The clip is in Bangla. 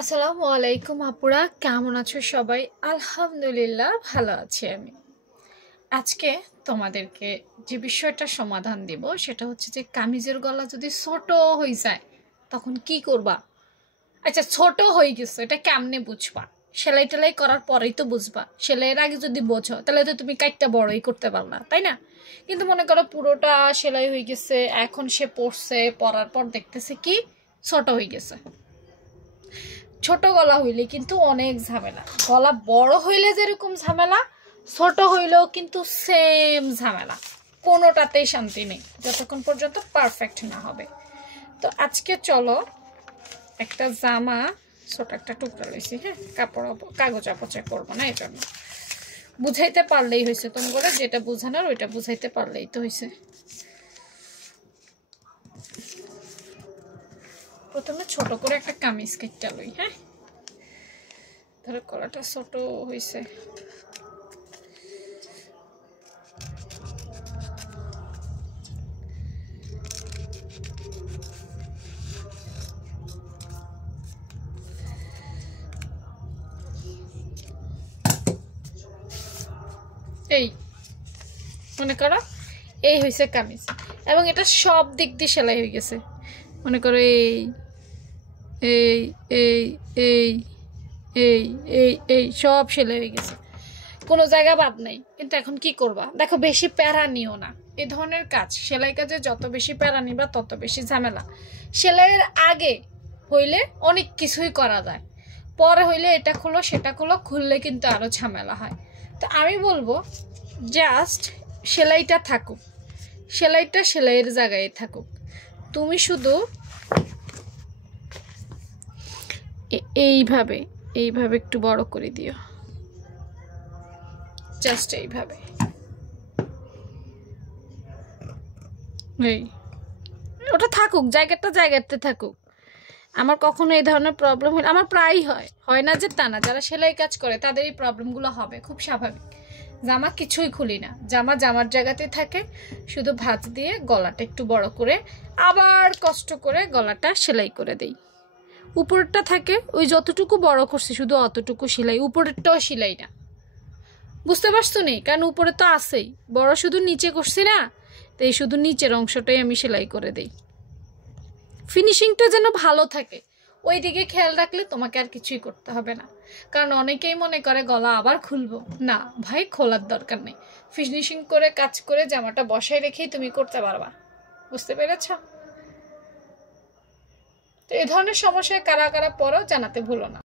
আসসালামু আলাইকুম আপুরা, কেমন আছো সবাই? আলহামদুলিল্লাহ ভালো আছি আমি। আজকে তোমাদেরকে যে বিষয়টা সমাধান দিব সেটা হচ্ছে যে কামিজের গলা যদি ছোট হয়ে যায় তখন কি করবা। আচ্ছা, ছোট হয়ে গেছে এটা কেমনে বুঝবা? সেলাই টেলাই করার পরেই তো বুঝবা। সেলাইয়ের আগে যদি বোঝো তাহলে তো তুমি কাইটটা বড়ই করতে পারলা, তাই না? কিন্তু মনে করো পুরোটা সেলাই হয়ে গেছে, এখন সে পড়ছে, পরার পর দেখতেছে কি ছোট হয়ে গেছে। ছোট গলা হইলে কিন্তু অনেক ঝামেলা, গলা বড় হইলে যেরকম ঝামেলা, ছোট হইলেও কিন্তু সেম ঝামেলা। কোনোটাতেই শান্তি নেই যতক্ষণ পর্যন্ত পারফেক্ট না হবে। তো আজকে চলো একটা জামা, ছোট একটা টুকরা লইছি, হ্যাঁ, কাগজ অপচয় করবো না, এই জন্য বুঝাইতে পারলেই হয়েছে। তোমরা যেটা বুঝানোর ওইটা বুঝাইতে পারলেই তো হয়েছে। প্রথমে ছোট করে একটা কামিজ কেটে লই, হ্যাঁ। ধরো গলাটা ছোট হয়েছে, এই মনে করো এই হয়েছে কামিজ, এবং এটা সব দিক দিয়ে সেলাই হয়ে গেছে। মনে করো এই এই এই এই এই এই এই সব সেলাই হয়ে গেছে, কোনো জায়গা বাদ নাই। কিন্তু এখন কি করবা? দেখো, বেশি প্যারা নিও না। এ ধরনের কাজ, সেলাই কাজে যত বেশি প্যারা নিবা তত বেশি ঝামেলা। সেলাইয়ের আগে হইলে অনেক কিছুই করা যায়, পরে হইলে এটা খুলো সেটা খুলো, খুললে কিন্তু আরো ঝামেলা হয়। তো আমি বলবো জাস্ট সেলাইটা থাকুক, সেলাইটা সেলাইয়ের জায়গায় থাকুক। তুমি শুধু এইভাবে এইভাবে একটু বড় করে দিও, জাস্ট এইভাবে। এই ওটা থাকুক, জায়গাতে থাকুক। আমার কখনো এই ধরনের প্রবলেম হয়, আমার প্রায়ই হয় না যে তা না, যারা সেলাই কাজ করে তাদের এই প্রবলেমগুলো হবে, খুব স্বাভাবিক। জামা কিছুই খুলি না, জামার জায়গাতে থাকে, শুধু ভাঁজ দিয়ে গলাটা একটু বড় করে আবার কষ্ট করে গলাটা সেলাই করে দেই। উপরেরটা থাকে ওই যতটুকু বড় করছি শুধু অতটুকু সেলাই, উপরেরটাও সেলাই না। বুঝতে পারছো নি? কারণ উপরে তো আছেই, বড় শুধু নিচে করছি না, তো এই শুধু নিচের অংশটাই আমি সেলাই করে দেই। ফিনিশিংটা যেন ভালো থাকে, ওই দিকে খেয়াল রাখলে তোমাকে আর কিছুই করতে হবে না। কারণ অনেকেই মনে করে গলা আবার খুলবো না, ভাই খোলার দরকার নেই। ফিনিশিং করে কাজ করে জামাটা বসায় রেখেই তুমি করতে পারবা। বুঝতে পেরেছ? তো এই ধরনের সমস্যায় কারা কারা পড়ো জানাতে ভুলো না।